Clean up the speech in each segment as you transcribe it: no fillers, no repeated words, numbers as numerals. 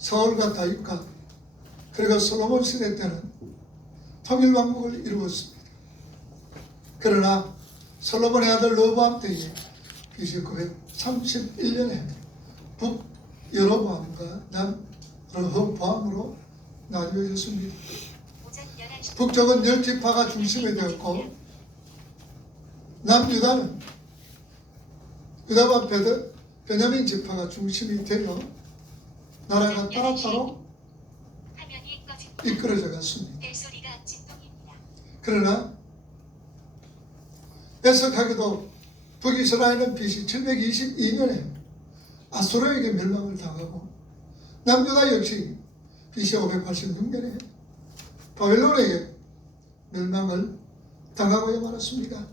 서울과 다윗과 그리고 솔로몬 시대 때는 통일왕국을 이루었습니다. 그러나 솔로몬의 아들 르호보암 때에 BC 931년에 북여로보암과 남르호보암으로 나뉘어졌습니다. 북쪽은 10지파가 중심이 되었고 남유다는 유다와 베냐민 지파가 중심이 되어 나라가 따로따로 이끌어져 갔습니다. 그러나 애석하게도 북이스라엘은 BC 722년에 아수르에게 멸망을 당하고 남유다 역시 BC 586년에 바벨론에게 멸망을 당하고야 말았습니다.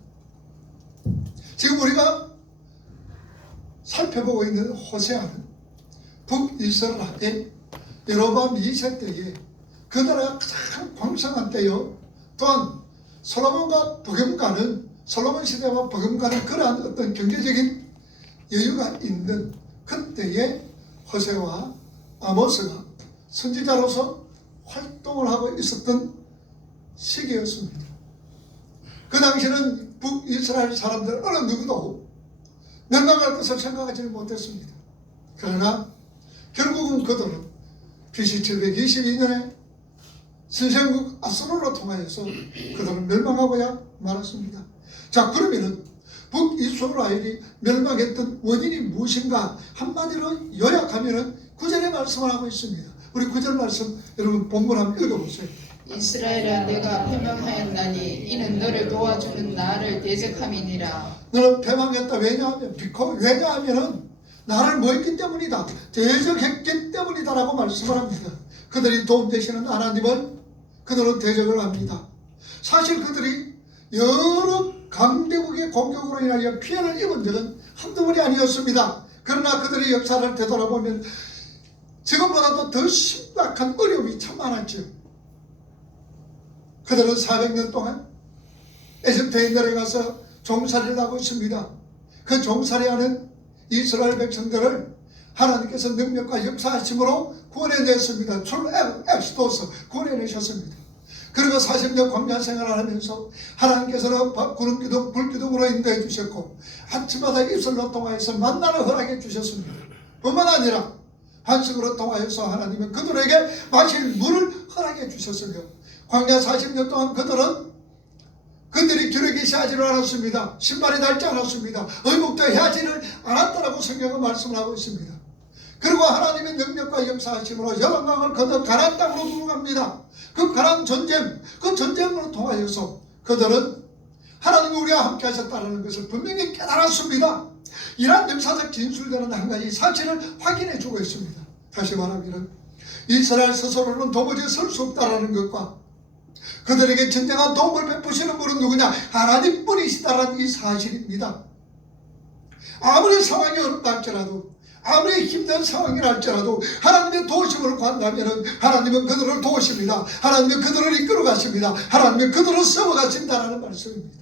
지금 우리가 살펴보고 있는 호세아는 북이스라엘 여로보암 2세 때에 그 나라가 가장 광성한 때요, 또한 솔로몬과 버금가는 솔로몬 시대와 버금가는 그러한 어떤 경제적인 여유가 있는 그때에 호세와 아모스가 선지자로서 활동을 하고 있었던 시기였습니다. 그 당시에는 북이스라엘 사람들 어느 누구도 멸망할 것을 생각하지 못했습니다. 그러나 결국은 그들은 BC 722년에 신생국 아수르로 통하여서 그들은 멸망하고야 말았습니다. 자, 그러면은 북이스라엘이 멸망했던 원인이 무엇인가 한마디로 요약하면은 9절의 말씀을 하고 있습니다. 우리 9절 말씀 여러분 본문 한번 읽어보세요. 이스라엘아, 내가 패망하였나니 이는 너를 도와주는 나를 대적함이니라. 너는 패망했다. 왜냐하면은 나를 뭐 했기 때문이다, 대적했기 때문이다라고 말씀을 합니다. 그들이 도움되시는 하나님을 그들은 대적을 합니다. 사실 그들이 여러 강대국의 공격으로 인하여 피해를 입은 적은 한두 번이 아니었습니다. 그러나 그들의 역사를 되돌아보면 지금보다도 더 심각한 어려움이 참 많았죠. 그들은 400년 동안 에집트에 내려가서 종살이를 하고 있습니다. 그 종살이하는 이스라엘 백성들을 하나님께서 능력과 역사하심으로 구원해냈습니다. 엑스도스 구원해내셨습니다. 그리고 40년 광야 생활을 하면서 하나님께서는 구름기둥 불기둥으로 인도해 주셨고 아침마다 입술로 통하여서 만나를 허락해 주셨습니다. 뿐만 아니라 한식으로 통하여서 하나님은 그들에게 마실 물을 허락해 주셨으며 광야 40년 동안 그들이 기르기 시하지를 않았습니다. 신발이 닳지 않았습니다. 의복도 해하지를 않았다라고 성경은 말씀을 하고 있습니다. 그리고 하나님의 능력과 역사하심으로 여름강을 건너 가나안 땅으로 들어갑니다. 그 가나안 전쟁, 그 전쟁으로 통하여서 그들은 하나님이 우리와 함께 하셨다는 것을 분명히 깨달았습니다. 이러한 역사적 진술되는 한 가지 사실을 확인해 주고 있습니다. 다시 말하면 이스라엘 스스로는 도무지 설 수 없다는 것과 그들에게 진정한 도움을 베푸시는 분은 누구냐? 하나님뿐이시다라는 이 사실입니다. 아무리 상황이 어렵다 할지라도, 아무리 힘든 상황이라 할지라도 하나님의 도우심을 구한다면 하나님은 그들을 도우십니다. 하나님은 그들을 이끌어 가십니다. 하나님은 그들을 세워 가신다라는 말씀입니다.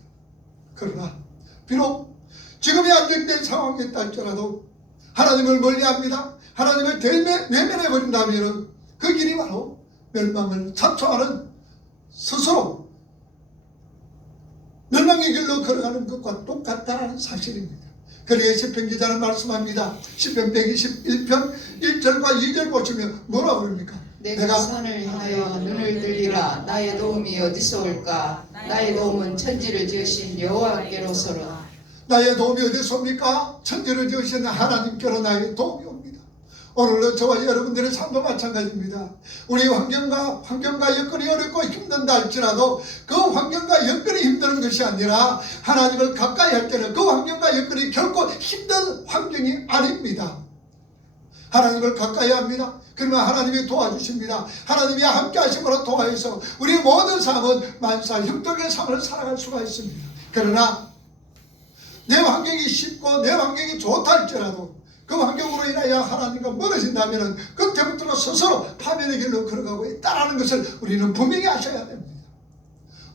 그러나 비록 지금이 안정된 상황이 있다 할지라도 하나님을 멀리합니다. 하나님을 외면해 버린다면 그 길이 바로 멸망을 자초하는 스스로 멸망의 길로 걸어가는 것과 똑같다는 사실입니다. 그리고 시편 기자는 말씀합니다. 시편 121편 1절과 2절 보시면 뭐라 그럽니까? 내가 산을 향하여 눈을 들리라. 나의 도움이 어디서 올까? 나의 도움은 천지를 지으신 여호와께로서라. 나의 도움이 어디서 옵니까? 천지를 지으신 하나님께로 나의 도움이 옵니다. 오늘도 저와 여러분들의 삶도 마찬가지입니다. 우리 환경과 여건이 어렵고 힘든다 할지라도 그 환경과 여건이 힘든 것이 아니라 하나님을 가까이 할 때는 그 환경과 여건이 결코 힘든 환경이 아닙니다. 하나님을 가까이 합니다. 그러면 하나님이 도와주십니다. 하나님이 함께 하심으로 통하여서 우리의 모든 삶은 만사 형통의 삶을 살아갈 수가 있습니다. 그러나 내 환경이 쉽고 내 환경이 좋다 할지라도 그 환경으로 인하여 하나님과 멀어진다면 그때부터는 스스로 파멸의 길로 걸어가고 있다는 것을 우리는 분명히 아셔야 됩니다.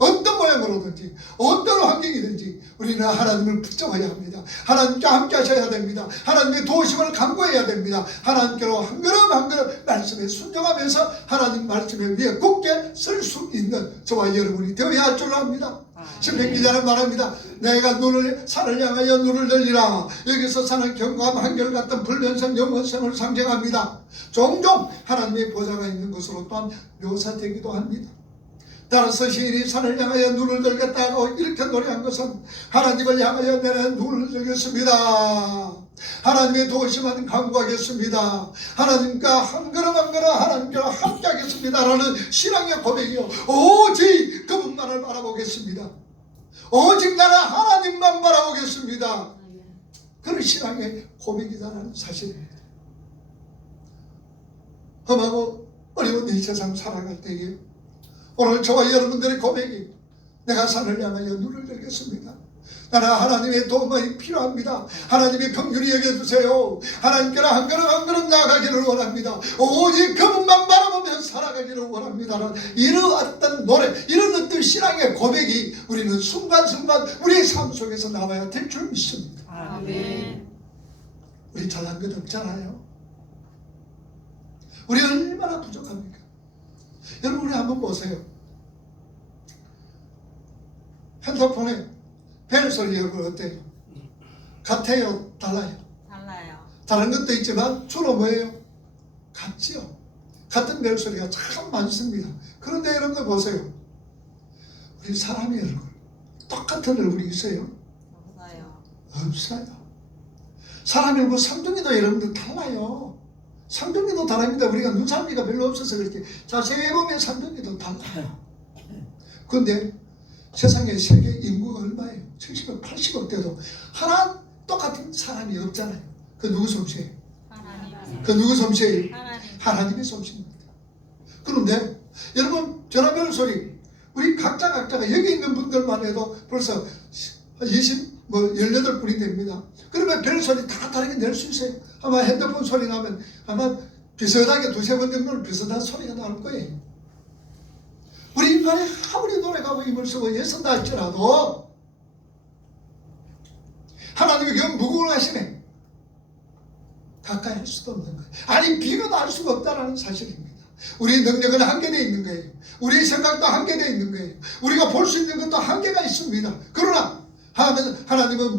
어떤 모양으로든지 어떤 환경이든지 우리는 하나님을 붙잡아야 합니다. 하나님께 함께 하셔야 됩니다. 하나님의 도우심을 간구해야 됩니다. 하나님께로 한 걸음 한 걸음 말씀에 순종하면서 하나님 말씀에 위에 굳게 설 수 있는 저와 여러분이 되어야 할 줄 압니다. 시편 기자는 말합니다. 내가 산을 향하여 눈을 들리라. 여기서 산은 경고함 한결같은 불변성 영원성을 상징합니다. 종종 하나님의 보좌가 있는 것으로 또한 묘사되기도 합니다. 따라서 시인이 산을 향하여 눈을 들겠다고 이렇게 노래한 것은 하나님을 향하여 내가 눈을 들겠습니다. 하나님의 도우심을 간구하겠습니다. 하나님과 한 걸음 한 걸음 하나님께로 함께 하겠습니다 라는 신앙의 고백이요, 오직 그분만을 바라보겠습니다. 오직 나는 하나님만 바라보겠습니다. 그런 신앙의 고백이다라는 사실입니다. 험하고 어려운 이 세상 살아갈 때에 오늘 저와 여러분들의 고백이, 내가 산을 향하여 눈을 들겠습니다. 나는 하나님의 도움이 필요합니다. 하나님의 긍휼히 여겨주세요. 하나님께로 한 걸음 한 걸음 나아가기를 원합니다. 오직 그분만 바라보며 살아가기를 원합니다. 이런 어떤 노래, 이런 어떤 신앙의 고백이 우리는 순간순간 우리의 삶 속에서 나와야 될 줄 믿습니다. 아멘. 우리 잘난 것 없잖아요. 우리 얼마나 부족합니까? 여러분, 우리 한번 보세요. 핸드폰에 벨 소리 여러분 어때요? 같아요? 달라요? 달라요. 다른 것도 있지만 주로 뭐예요? 같지요. 같은 벨 소리가 참 많습니다. 그런데 여러분들 보세요. 우리 사람의 얼굴, 똑같은 얼굴이 있어요? 없어요. 없어요. 사람의 얼굴 쌍둥이도 여러분들 달라요. 쌍둥이도 다릅니다. 우리가 눈살미가 별로 없어서 그렇게 자세히 보면 쌍둥이도 달라요. 그런데 세상에 세계 인구가 얼마예요? 70억, 80억 돼도 하나 똑같은 사람이 없잖아요. 그 누구 솜씨예요? 하나님. 그 누구 솜씨예요? 하나님. 하나님의 솜씨입니다. 그런데 여러분, 전화벨 소리, 우리 각자가 여기 있는 분들만 해도 벌써 18분이 됩니다. 그러면 벨 소리 다 다르게 낼 수 있어요. 아마 핸드폰 소리 나면 아마 비슷하게 두세 번 정도는 비슷한 소리가 나올 거예요. 우리 인간이 아무리 노력하고 힘을 쓰고 애쓴다 할지라도 하나님이 그 무궁하시네. 가까이 할 수도 없는 거예요. 아니, 비교도 할 수가 없다는 사실입니다. 우리 능력은 한계되어 있는 거예요. 우리 생각도 한계되어 있는 거예요. 우리가 볼 수 있는 것도 한계가 있습니다. 그러나 하나님은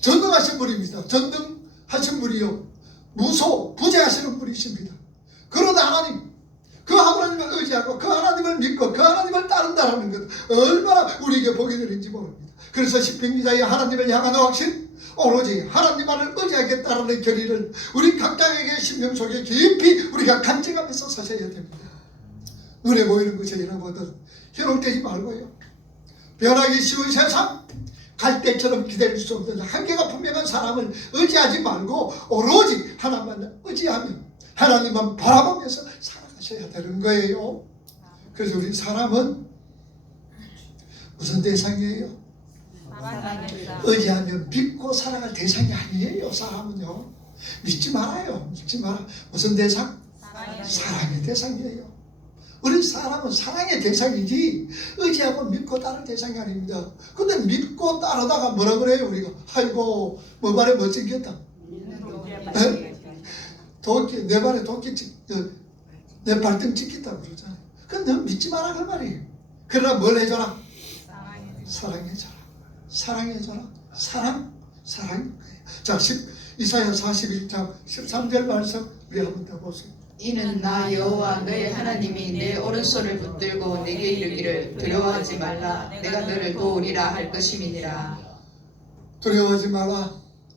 전능하신 분입니다. 전능하신 분이요, 부재하시는 분이십니다. 그러나 하나님, 그 하나님을 의지하고 그 하나님을 믿고 그 하나님을 따른다는 것 얼마나 우리에게 복이 되는지 모릅니다. 그래서 시편 기자의 하나님을 향한 확신, 오로지 하나님만을 의지하겠다는 결의를 우리 각자에게 심령 속에 깊이 우리가 간직하면서 사셔야 됩니다. 눈에 보이는 것에 여러분들 현혹되지 말고요, 변하기 쉬운 세상, 갈대처럼 기다릴 수 없는 한계가 분명한 사람을 의지하지 말고 오로지 하나님만 의지하며 하나님만 바라보면서 살아가셔야 되는 거예요. 그래서 우리 사람은 무슨 대상이에요? 의지하며 믿고 살아갈 대상이 아니에요. 사람은요, 믿지 말아요. 믿지 마라. 무슨 대상? 사랑의 대상이에요. 우리 사람은 사랑의 대상이지 의지하고 믿고 따를 대상이 아닙니다. 근데 믿고 따르다가 뭐라 그래요? 우리가 아이고 뭐 발에 뭐 찍혔다, 도끼, 내 발에 도끼 내 발등 찍혔다 그러잖아요. 근데 너 믿지 마라 그 말이에요. 그러나 뭘 해줘라? 사랑해줘라. 사랑해줘라. 사랑인 거예요. 자, 이사야 41장 13절 말씀 우리 한번 더 보세요. 이는 나 여호와 너의 하나님이 내 오른손을 붙들고 내게 이르기를 두려워하지 말라, 내가 너를 도우리라 할 것임이니라. 두려워하지 마라.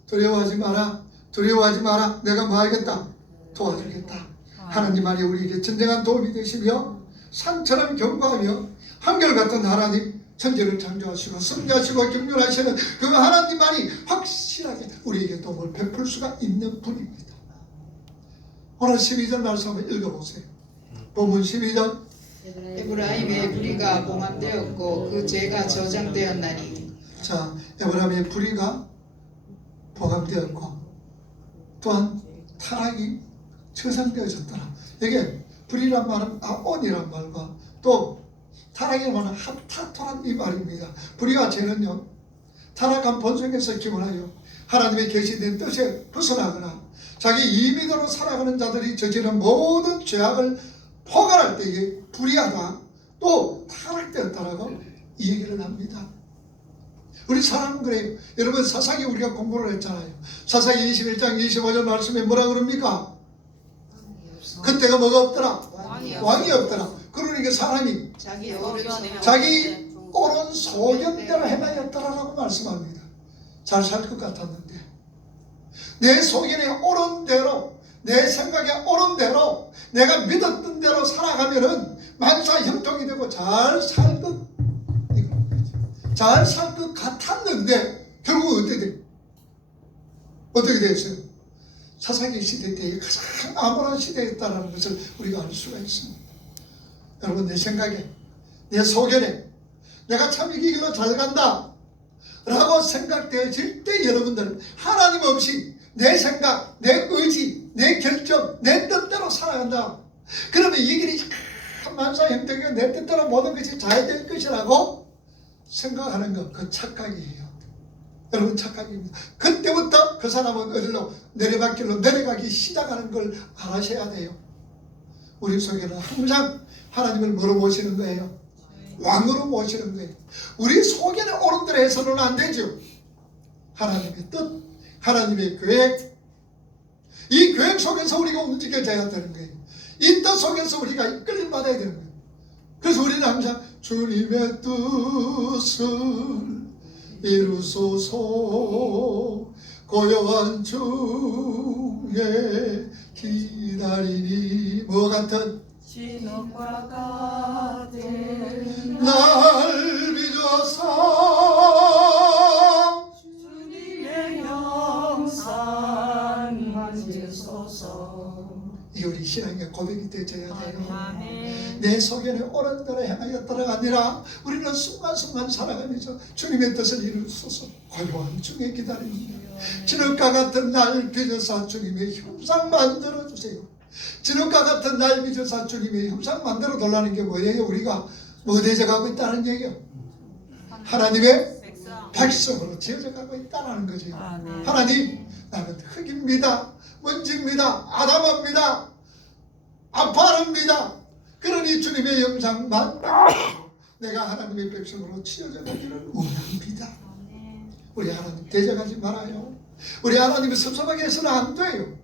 두려워하지 마라. 두려워하지 마라. 내가 뭐 하겠다? 도와주겠다. 하나님 안에 우리에게 진정한 도움이 되시며 산처럼 견고하며 한결같은 하나님, 천지를 창조하시고 섭리하시고 경륜하시는 그 하나님만이 확실하게 우리에게 도움을 베풀 수가 있는 분입니다. 오늘 12절 말씀 한번 읽어보세요. 본문 12절. 에브라임의 불의가 봉함되었고 그 죄가 저장되었나니. 자, 에브라임의 불의가 봉함되었고 또한 타락이 저장되어졌더라. 이게 불의란 말은 아온이란 말과 또 타락의 말은 합타토란 이 말입니다. 불의와 죄는요, 타락한 본성에서 기원하여 하나님의 계시된 뜻에 벗어나거나 자기 임의대로 살아가는 자들이 저지른 모든 죄악을 포괄할 때에 불의하다, 또 타락되었다라고 이 얘기를 합니다. 우리 사람은 그래요. 여러분, 사사기 우리가 공부를 했잖아요. 사사기 21장 25절 말씀에 뭐라 그럽니까? 그때가 뭐가 없더라? 왕이 없더라. 그러니까 사람이 자기 자기 옳은 소견대로 행하였더라라고 말씀합니다. 잘 살 것 같았는데 내 소견에 옳은 대로, 내 생각에 옳은 대로, 내가 믿었던 대로 살아가면은 만사형통이 되고 잘 살 것 같았는데 결국 어떻게 됐어요? 사사기 시대 때에 가장 암울한 시대였다는 것을 우리가 알 수가 있습니다. 여러분, 내 생각에, 내 소견에 내가 참 이 길로 잘 간다 라고 생각되어질 때 여러분들은 하나님 없이 내 생각, 내 의지, 내 결정, 내 뜻대로 살아간다. 그러면 이 길이 만사형통이고 내 뜻대로 모든 것이 잘 될 것이라고 생각하는 것, 그 착각이에요. 여러분, 착각입니다. 그때부터 그 사람은 어디로 내려막길로 내려가기 시작하는 걸 알아셔야 돼요. 우리 속에는 항상 하나님을 뭐로 모시는 거예요? 왕으로 모시는 거예요. 우리 소견에 옳은 대로 해서는 안 되죠. 하나님의 뜻, 하나님의 계획, 이 계획 속에서 우리가 움직여져야 되는 거예요. 이 뜻 속에서 우리가 이끌림 받아야 되는 거예요. 그래서 우리는 항상 주님의 뜻을 이루소서, 고요한 중에 기다리니 뭐 같은 진흙과 같은 날 빚어서 주님의 영상 만지소서. 이 우리 신앙의 고백이 되어야 돼요. 아멘. 내 소견에 옳은 대로 행하였다가 아니라 우리는 순간순간 살아가면서 주님의 뜻을 이루소서 고요한 중에 기다립니다. 진흙과 같은 날 빚어서 주님의 형상 만들어주세요. 진흙과 같은 날 빚어서 주님의 형상 만들어 달라는 게 뭐예요? 우리가 뭐 되져가고 있다는 얘기예요. 하나님의 백성으로 지어져가고 있다는 거죠. 아멘. 하나님, 나는 흙입니다, 먼지입니다, 아담합니다, 아파릅니다. 그러니 주님의 영상만 내가 하나님의 백성으로 치어져 가기를 원합니다. 우리 하나님 대적하지 말아요. 우리 하나님을 섭섭하게 해서는 안 돼요.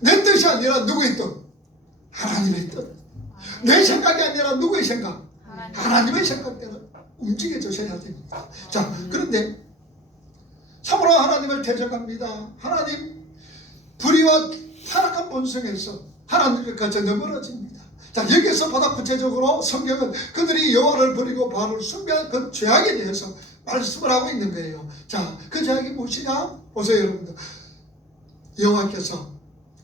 내 뜻이 아니라 누구의 뜻? 하나님의 뜻. 내 생각이 아니라 누구의 생각? 하나님의 생각대로 움직여 주셔야 됩니다. 자, 그런데 참으로 하나님을 대적합니다. 하나님, 불의와 타락한 본성에서 하나님을 거쳐 넘어집니다. 자, 여기서 보다 구체적으로 성경은 그들이 여호와를 버리고 바알을 숭배한 그 죄악에 대해서 말씀을 하고 있는 거예요. 자, 그 죄악이 무엇이냐? 보세요, 여러분들. 여호와께서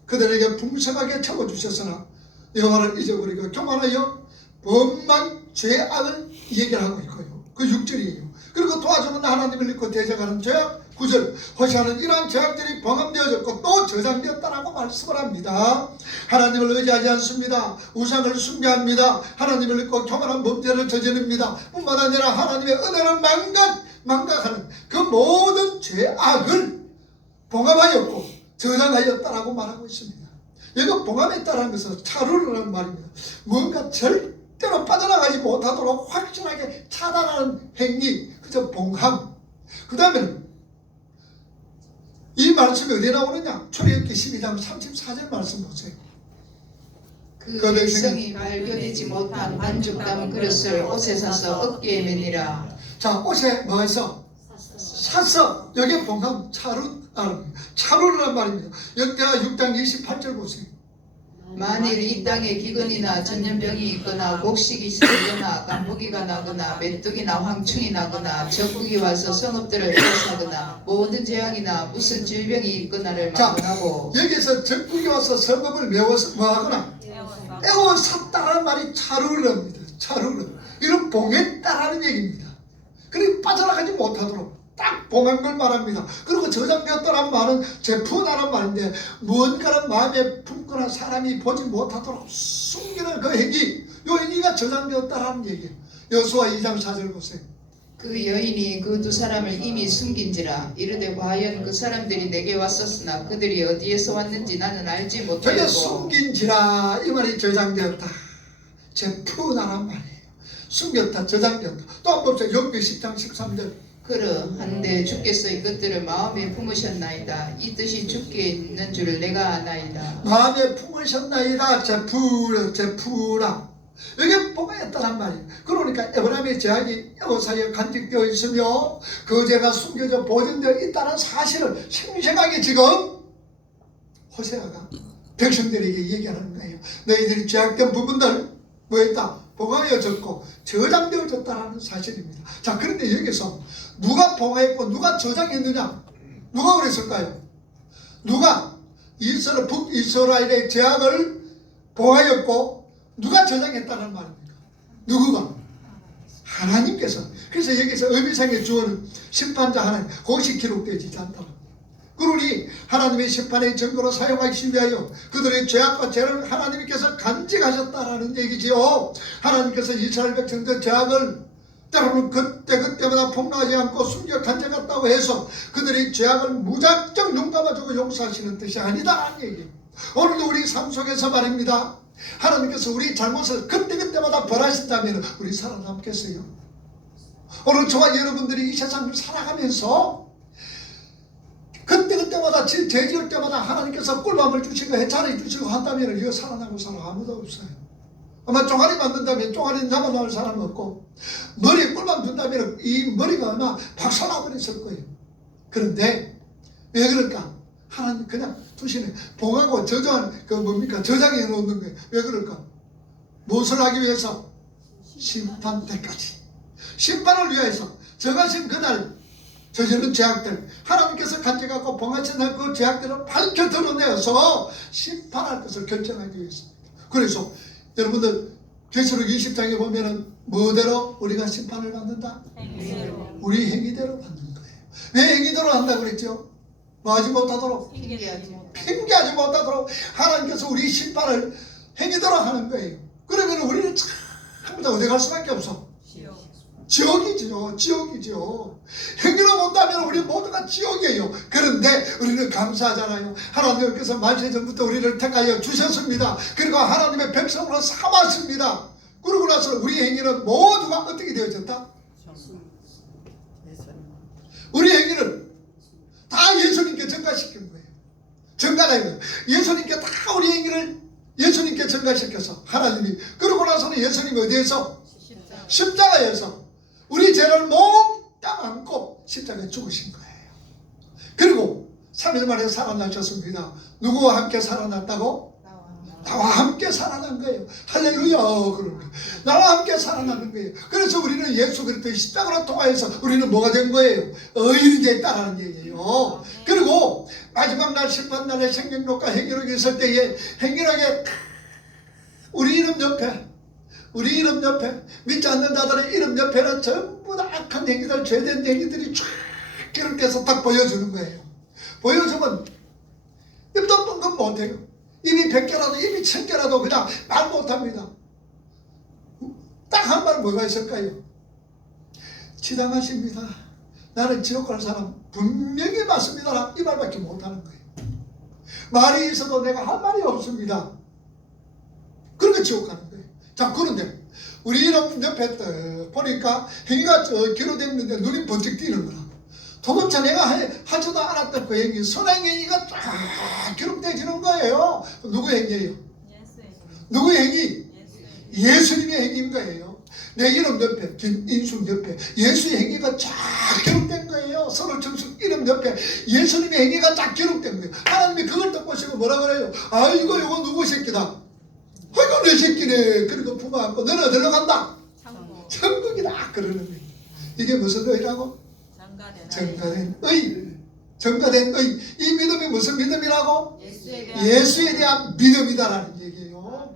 그들에게 풍성하게 채워주셨으나 여호와를 잊어버리고 교만하여 범만 죄악을 얘기하고 있고요. 그 6절이에요. 그리고 도와주는 하나님을 믿고 대적하는 죄악 9절. 호시아는 이러한 죄악들이 봉함되어졌고 또 저장되었다라고 말씀을 합니다. 하나님을 의지하지 않습니다. 우상을 숭배합니다. 하나님을 믿고 교만한 범죄를 저지릅니다. 뿐만 아니라 하나님의 은혜를 망각하는 그 모든 죄악을 봉함하였고 저장하였다라고 말하고 있습니다. 여기 봉함했다는 것은 차루라는 말입니다. 뭔가 절대로 빠져나가지 못하도록 확실하게 차단하는 행위, 그저 봉함. 그 다음에는 이 말씀이 어디에 나오느냐? 출애굽기 12장 34절 말씀 보세요. 그 백성이 발견되지 못한 반죽 담은 그릇을 옷에 사서 어깨에 매니라. 자, 옷에 뭐 했어? 샀어. 여기 봉함 차루라는 말입니다. 역대하 6장 28절 보세요. 만일 이 땅에 기근이나 전염병이 있거나 곡식이 시들거나 깐부기가 나거나 메뚜기나 황충이 나거나 적국이 와서 성읍들을 에워싸거나 모든 재앙이나 무슨 질병이 있거나를 막론하고. 여기서 적국이 와서 성읍을 메워서 뭐하거나 에워쌌다라는 말이 차루랍니다. 차루랍. 이런 봉했다라는 얘기입니다. 그리고 빠져나가지 못하도록 딱 봉한 걸 말합니다. 그리고 저장되었다는 말은 제푸나란 말인데 무언가를 마음에 품거나 사람이 보지 못하도록 숨기는 그 행위, 요 행위가 저장되었다는 얘기예요. 여호수아 2장 4절 보세요. 그 여인이 그 두 사람을 이미 숨긴지라 이르되 과연 그 사람들이 내게 왔었으나 그들이 어디에서 왔는지 나는 알지 저게 못하였고 숨긴지라 이 말이 저장되었다. 제푸나란 말이에요. 숨겼다, 저장되었다. 또 한번 보세요. 욥기 10장 13절. 그러한데 주께서 이것들을 마음에 품으셨나이다. 이 뜻이 주께 있는 줄을 내가 아나이다. 마음에 품으셨나이다. 제푸나. 이게 봉하였다란 말이에요. 그러니까 에브라임의 제약이 여호사에 간직되어 있으며 그 죄가 숨겨져 보존되어 있다는 사실을 생생하게 지금 호세아가 백성들에게 얘기하는 거예요. 너희들이 죄악된 부분들 뭐했다? 봉하여졌고 저장되어졌다는 사실입니다. 자, 그런데 여기서 누가 봉하였고 누가 저장했느냐? 누가 그랬을까요? 누가 북이스라엘의 죄악을 봉하였고 누가 저장했다는 말입니까? 누구가? 하나님께서. 그래서 여기서 의미상의 주어는 심판자 하나님, 그것이 기록되지 않다. 그러니 하나님의 심판의 증거로 사용하기 위하여 그들의 죄악과 죄를 하나님께서 간직하셨다라는 얘기지요. 하나님께서 이스라엘 백성들 죄악을 때로는 그때마다 폭로하지 않고 숨겨 간직했다고 해서 그들의 죄악을 무작정 눈 감아주고 용서하시는 뜻이 아니다라는 얘기예요. 오늘도 우리 삶 속에서 말입니다. 하나님께서 우리 잘못을 그때마다 벌하신다면 우리 살아남겠어요? 오늘 저와 여러분들이 이 세상을 살아가면서 그때마다 죄 지을 때마다 하나님께서 꿀밤을 주시고 해찬을 주시고 한다면 이거 살아남을 사람 아무도 없어요. 아마 종아리 만든다면 종아리는 잡아나올 사람 없고 머리에 꿀밤 둔다면 이 머리가 아마 박살나버렸을 거예요. 그런데 왜 그럴까? 하나님 그냥 두시네. 봉하고 저장, 저장해 놓는 거예요. 왜 그럴까? 무엇을 하기 위해서? 심판 때까지. 심판을 위해서. 저가신 그날 저지른 죄악들, 하나님께서 간직하고 봉하신 날 그 죄악들을 밝혀 드러내어서 심판할 것을 결정하기 위해서입니다. 그래서 여러분들 계시록 20장에 보면은 뭐대로 우리가 심판을 받는다? 우리 행위대로 받는 거예요. 왜 행위대로 한다고 그랬죠? 뭐 하지 못하도록? 핑계하지 못하도록 하나님께서 우리 심판을 행위대로 하는 거예요. 그러면 우리는 전부 다 어디 갈 수밖에 없어? 지옥이죠. 행위로 본다면 우리 모두가 지옥이에요. 그런데 우리는 감사하잖아요. 하나님께서 만세전부터 우리를 택하여 주셨습니다. 그리고 하나님의 백성으로 삼았습니다. 그러고 나서 우리 행위는 모두가 어떻게 되어졌다? 우리 행위를 다 예수님께 전가시킨 거예요. 전가라는 거예요. 예수님께 다 우리 행위를 예수님께 전가시켜서 하나님이, 그러고 나서는 예수님이 어디에서? 십자가에서 우리 죄를 몽땅 안고 십자가에 죽으신 거예요. 그리고 3일 만에 살아나셨습니다. 누구와 함께 살아났다고? 나와 함께 살아난 거예요. 할렐루야. 그러면 나와 함께 살아나는 거예요. 그래서 우리는 예수 그리스도의 십자가로 통하여서 우리는 뭐가 된 거예요? 의인이 됐다는 얘기예요. 그리고 마지막 날 심판날에 생명록과 행위록이 있을 때에 행위록에 우리 이름 옆에 믿지 않는 자들의 이름 옆에는 전부 다 악한 행위들, 죄된 행위들이 쫙 기록돼서 딱 보여주는 거예요. 보여주면 입도 뻥긋 못해요. 입이 100개라도 입이 1000개라도 그냥 말 못합니다. 딱 한 말 뭐가 있을까요? 지당하십니다. 나는 지옥 갈 사람 분명히 맞습니다. 이 말밖에 못하는 거예요. 말이 있어도 내가 할 말이 없습니다. 그러니까 지옥 가는 거예요. 자, 그런데 우리 이름 옆에 보니까 행위가 기록되어 있는데 눈이 번쩍 띄는 거라. 도대체 내가 하지도 않았던 그 행위, 선행 행위가 쫙 기록되어지는 거예요. 누구의 행위예요? 누구의 행위? 예수님의 행위인 거예요. 내 이름 옆에, 김인숙 옆에 예수의 행위가 쫙 기록된 거예요. 서울청숙 이름 옆에 예수님의 행위가 쫙 기록된 거예요. 하나님이 그걸 딱 보시고 뭐라 그래요? 아이고 이거 누구 새끼다. 아이고 내 새끼네. 그리고 부모 안고 너는 어디로 간다? 천국이다. 그러는 거예요. 이게 무슨 의라고? 전가된 의. 전가된 의. 이 믿음이 무슨 믿음이라고? 예수에 대한 믿음이다라는 얘기예요.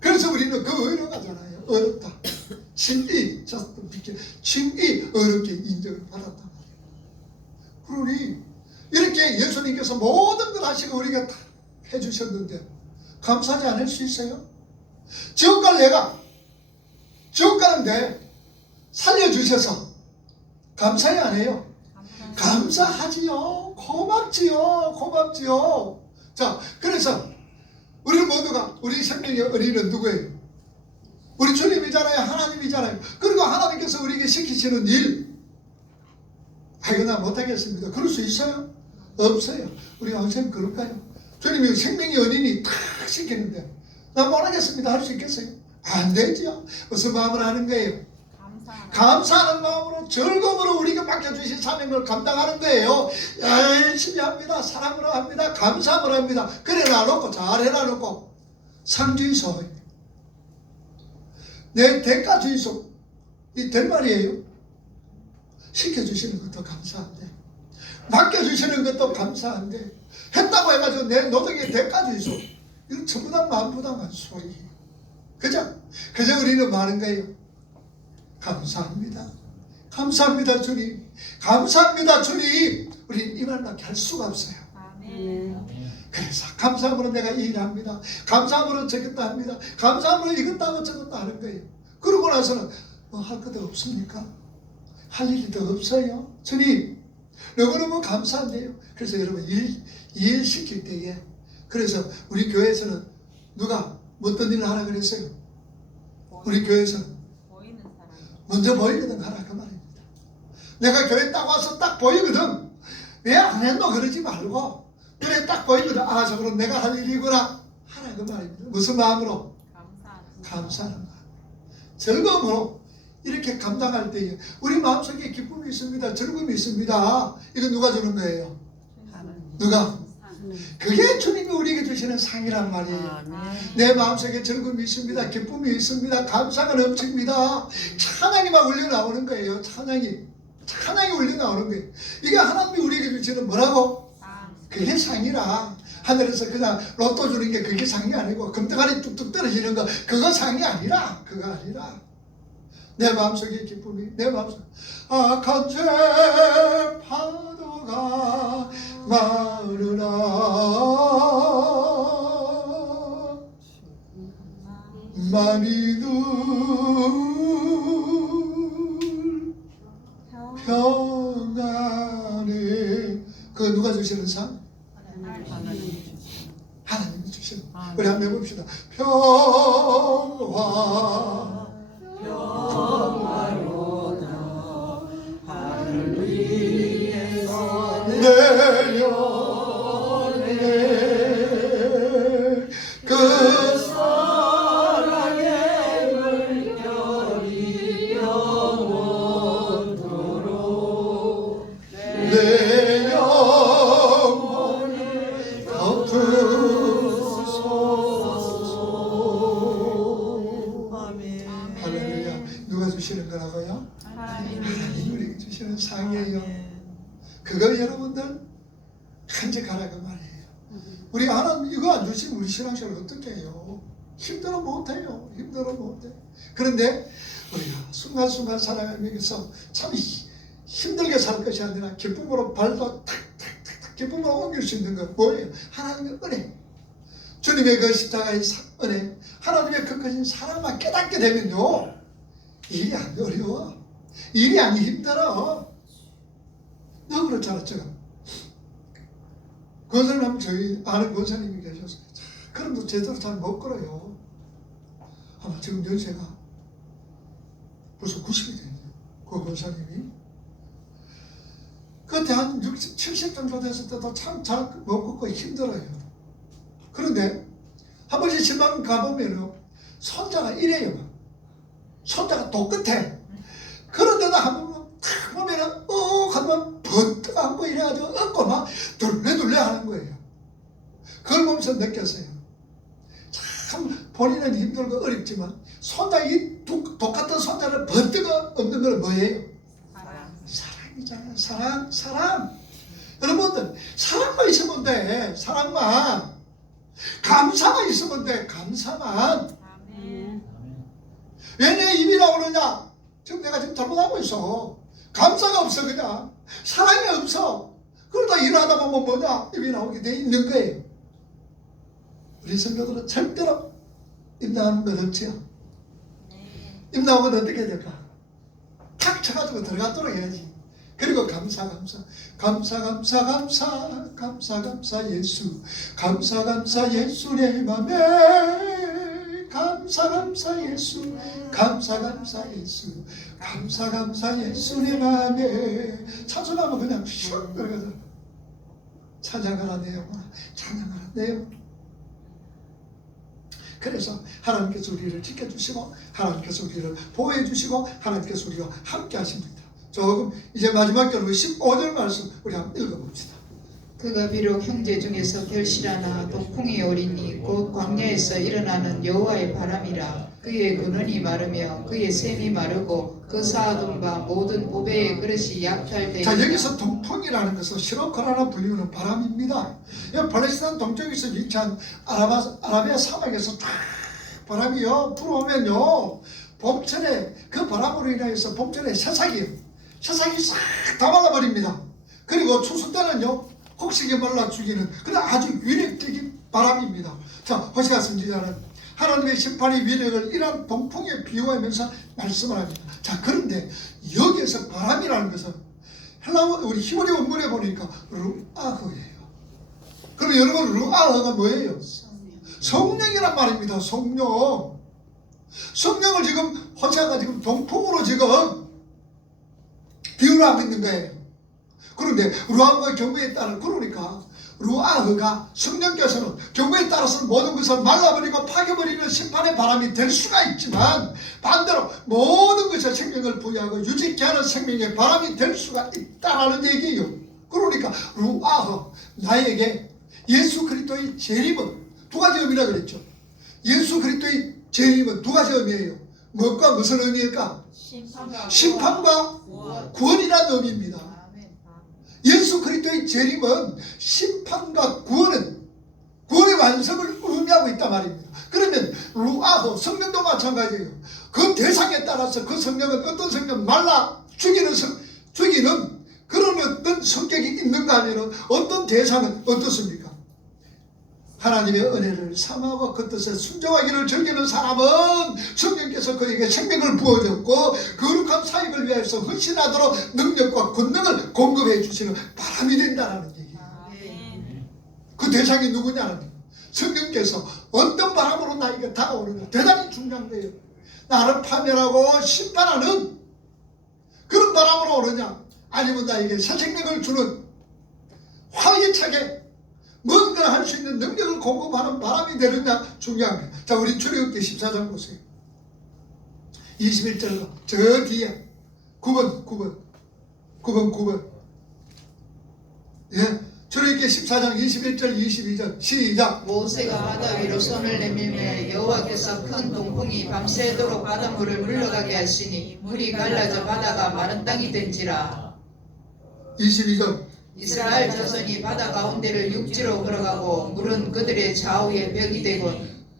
그래서 우리는 그 의로 가잖아요. 어렵다. 진이 어렵게 인정을 받았단 말이에요. 그러니 이렇게 예수님께서 모든 걸 하시고 우리가 다 해주셨는데 감사하지 않을 수 있어요? 지옥 갈 내가 지옥 가는데 살려주셔서 감사해 안 해요? 감사하지요. 고맙지요. 고맙지요. 자, 그래서 우리 모두가 우리 생명의 어린이는 누구예요? 우리 주님이잖아요. 하나님이잖아요. 그리고 하나님께서 우리에게 시키시는 일 이거 나 못하겠습니다. 그럴 수 있어요? 없어요. 우리 선생님 그럴까요? 주님이 생명의 어린이 탁 시키는데 나 못하겠습니다. 할 수 있겠어요? 안 되죠. 무슨 마음으로 하는 거예요? 감사하는 마음으로 즐거움으로 우리가 맡겨주신 사명을 감당하는 거예요. 열심히 합니다. 사랑으로 합니다. 감사함으로 합니다. 그래 놔놓고 잘 해놔놓고 상주의소 내 대가주의소 이 될 말이에요. 시켜주시는 것도 감사한데 맡겨주시는 것도 감사한데 했다고 해가지고 내 노동의 대가주의소 이건 전부 다 마음부담한 소리. 그죠? 우리는 많은 거예요. 감사합니다. 감사합니다 주님. 감사합니다 주님. 우리 이 말밖에 할 수가 없어요. 그래서 감사함으로 내가 이 일을 합니다. 감사함으로 저것도 합니다. 감사함으로 이것도 하고 저것도 하는 거예요. 그러고 나서는 뭐 할 것도 없습니까? 할 일이 더 없어요. 주님 너무너무 감사한데요. 그래서 여러분 일 시킬 때에 그래서 우리 교회에서는 누가 어떤 일을 하라 그랬어요? 우리 교회에서는 먼저 보이거든 하라 그 말입니다. 내가 교회 딱 와서 딱 보이거든. 왜 안 했노 그러지 말고 그래 딱 보이거든. 아 저거는 내가 할 일이구나 하라 그 말입니다. 무슨 마음으로? 감사하는 마음. 즐거움으로 이렇게 감당할 때에 우리 마음속에 기쁨이 있습니다. 즐거움이 있습니다. 이거 누가 주는 거예요? 누가? 그게 주님이 우리에게 주시는 상이란 말이에요. 내 마음속에 즐거움이 있습니다. 기쁨이 있습니다. 감사가 넘칩니다. 찬양이 막 울려나오는 거예요. 찬양이 울려나오는 거예요. 이게 하나님이 우리에게 주시는 뭐라고? 그게 상이라. 하늘에서 그냥 로또 주는 게 그게 상이 아니고 금덩어리 뚝뚝 떨어지는 거 그거 상이 아니라. 그거 아니라 내 마음속에 기쁨이 내 마음속에 악한 죄 파도가 마르나 마음이 늘 평안해. 그거 누가 주시는 상? 하나님이 주시는. 우리 한번 해봅시다. 평화로다 하늘 위에서 내려오네 그 사랑의 물결이 영원토록 내 영혼을 덮으소서. 할렐루야. 누가 주시는 거라고요? 하나님 우리에게 주시는 상이에요. 그걸 여러분들 간직하라 그 말이에요. 우리 하나님 이거 안 주시면 우리 신앙생활 어떻게 해요? 힘들어 못해요. 힘들어 못해. 그런데 우리가 순간순간 살아가면서 참 힘들게 살 것이 아니라 기쁨으로 발도 탁탁탁 기쁨으로 옮길 수 있는 건 뭐예요? 하나님의 은혜. 주님의 그 십자가의 은혜. 하나님의 그 크신 사랑만 깨닫게 되면요 일이 안 어려워. 일이 안 힘들어. 너 그렇잖아. 제가 권사님 하면 저희 아는 권사님이 계셨어요. 그럼도 제대로 잘 못 걸어요. 아마 지금 연세가 벌써 90이 됐네요. 그 권사님이 그때 한 60, 70 정도 됐을 때도 참 잘 못 걷고 힘들어요. 그런데 한 번씩 지방 가보면 손자가 이래요. 손자가 똑같아. 그런데도 한번 탁 보면은 한번 번뜩 한번 이래가지고 얻고 막 둘레둘레 하는 거예요. 그걸 보면서 느꼈어요. 참 본인은 힘들고 어렵지만 손자 이 똑같은 손자를 번뜩 얻는 건 뭐예요? 사랑이잖아요. 사랑. 여러분들 사랑만 있으면 돼. 사랑만. 감사만 있으면 돼. 감사만. 왜 내 입이 나오느냐? 지금 내가 지금 잘못하고 있어. 감사가 없어. 그냥 사랑이 없어. 그러다 일하다 보면 뭐냐? 입이 나오게 돼 있는 거예요. 우리 성도들은 절대로 입 나오는 것 없지요. 입 나오면 어떻게 될까? 탁 쳐가지고 들어가도록 해야지. 그리고 감사 예수, 감사 예수 내 맘에, 감사 예수, 감사 예수 내 맘에. 찬송하면 그냥 슉 들어가서 찬양하라네요. 찬양하라네요. 그래서 하나님께서 우리를 지켜주시고 하나님께서 우리를 보호해주시고 하나님께서 우리와 함께 하십니다. 조금 이제 마지막 절로 15절 말씀 우리 한번 읽어봅시다. 그가 비록 형제 중에서 결실하나 동풍이 오리니 곧 광야에서 일어나는 여호와의 바람이라. 그의 근원이 마르며 그의 샘이 마르고 그 쌓아둔 바 모든 우배의 그릇이 약탈되리라. 자, 여기서 동풍이라는 것은 시로코라나 불리는 바람입니다. 팔레스타인 동쪽에서 위치한 아라비아 사막에서 쫙 바람이요 불어오면요, 봄철에 그 바람으로 인하여서 봄철에 새싹이 싹 다 말라버립니다. 그리고 추수 때는요 곡식이 말라 죽이는 그런 아주 위력적인 바람입니다. 자, 호세아 선지자는 하나님의 심판의 위력을 이러한 동풍에 비유하면서 말씀을 합니다. 자, 그런데 여기에서 바람이라는 것은 헬라어 우리 히브리 원문에 보니까 루아흐예요. 그럼 여러분 루아흐가 뭐예요? 성령이란 말입니다. 성령을 지금 호세아가 지금 동풍으로 지금 비유를 하고 있는 거예요. 그런데 루아흐가 경고에 따라 그러니까 루아흐가 성령께서는 경고에 따라서는 모든 것을 말라버리고 파괴버리는 심판의 바람이 될 수가 있지만 반대로 모든 것에 생명을 부여하고 유지케 하는 생명의 바람이 될 수가 있다라는 얘기예요. 그러니까 루아흐, 나에게 예수 그리스도의 재림은 두 가지 의미라 그랬죠. 예수 그리스도의 재림은 두 가지 의미예요. 무엇과 무슨 의미일까? 심판과 구원이라는 의미입니다. 예수 그리스도의 재림은 심판과 구원의 완성을 의미하고 있단 말입니다. 그러면 루아흐 성령도 마찬가지예요. 그 대상에 따라서 그 성령은 어떤 성령 말라 죽이는 그런 어떤 성격이 있는가 하면 어떤 대상은 어떻습니까? 하나님의 은혜를 삼하고 그 뜻에 순종하기를 즐기는 사람은 성령께서 그에게 생명을 부어줬고 거룩한 사역을 위해서 헌신하도록 능력과 권능을 공급해 주시는 바람이 된다는 얘기예요. 그 대상이 누구냐는 성령께서 어떤 바람으로 나에게 다가오는가 대단히 중요한 거예요. 나를 파멸하고 심판하는 그런 바람으로 오느냐 아니면 나에게 새 생명을 주는 활기차게 뭔가 할 수 있는 능력을 공급하는 바람이 되느냐 중요합니다. 자, 우리 출애굽기 14장 보세요. 21절 저 뒤에 9번 예, 출애굽기 14장 21절 22절 시작. 모세가 바다 위로 손을 내밀매 여호와께서 큰 동풍이 밤새도록 바닷물을 물러가게 하시니 물이 갈라져 바다가 마른 땅이 된지라. 22절 이스라엘 자손이 바다 가운데를 육지로 걸어가고 물은 그들의 좌우에 벽이 되고.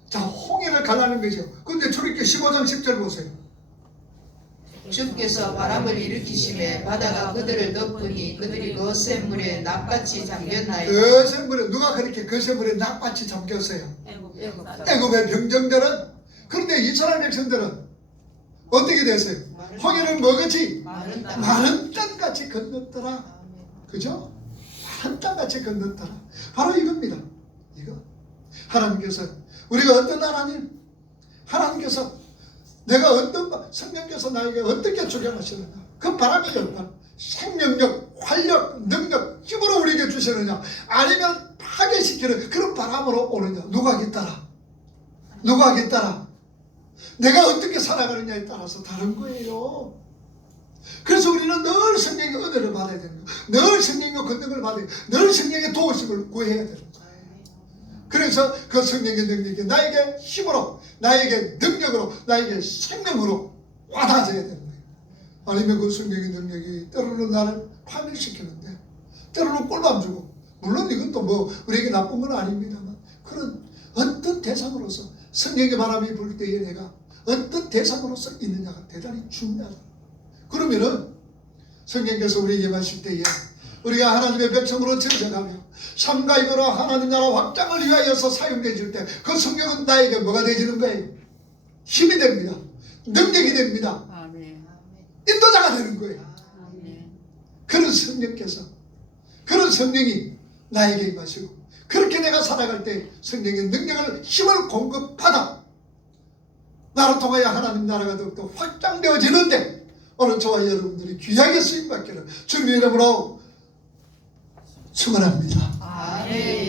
자, 홍해를 갈라는 거죠. 근데 출애굽기 15장 10절 보세요. 주께서 바람을 일으키심에 바다가 그들을 덮으니 그들이 거센 물에 납같이 잠겼나이다. 거센 물에 누가 그렇게 거센 물에 납같이 잠겼어요? 애굽의 병정들은. 그런데 이스라엘 백성들은 어떻게 됐어요? 홍해를 뭐같이? 마른 땅같이 건넜더라. 그죠? 마른 땅같이 건넜더라. 바로 이겁니다. 이거 하나님께서 우리가 어떤 하나님께서 내가 성령께서 나에게 어떻게 주경하시느냐 그 바람이 열반 생명력, 활력, 능력, 힘으로 우리에게 주시느냐 아니면 파괴시키는 그런 바람으로 오느냐 누가 하겠다라 내가 어떻게 살아가느냐에 따라서 다른 거예요. 그래서 우리는 늘 성령의 은혜를 받아야 됩니다. 늘 성령의 권능을 받아야 됩니다. 늘 성령의 도우심을 구해야 됩니다. 그래서 그 성령의 능력이 나에게 힘으로, 나에게 능력으로, 나에게 생명으로 와닿아져야 되는 거예요. 아니면 그 성령의 능력이 때로는 나를 파멸시키는데 때로는 꼴밤 주고, 물론 이것도 뭐 우리에게 나쁜 건 아닙니다만 그런 어떤 대상으로서 성령의 바람이 불 때에 내가 어떤 대상으로서 있느냐가 대단히 중요하다. 그러면은 성령께서 우리에게 마실 때에 우리가 하나님의 백성으로 지어져가며 삶과 힘으로 하나님 나라 확장을 위하여서 사용해 줄 때 그 성령은 나에게 뭐가 되지는 거예요? 힘이 됩니다. 능력이 됩니다. 아멘. 인도자가 되는 거예요. 아멘. 그런 성령께서, 그런 성령이 나에게 임하시고, 그렇게 내가 살아갈 때 성령의 능력을, 힘을 공급받아 나로 통하여 하나님 나라가 더욱더 확장되어지는데 오늘 저와 여러분들이 귀하게 쓰임받기를 주님의 이름으로 축원합니다. 아멘.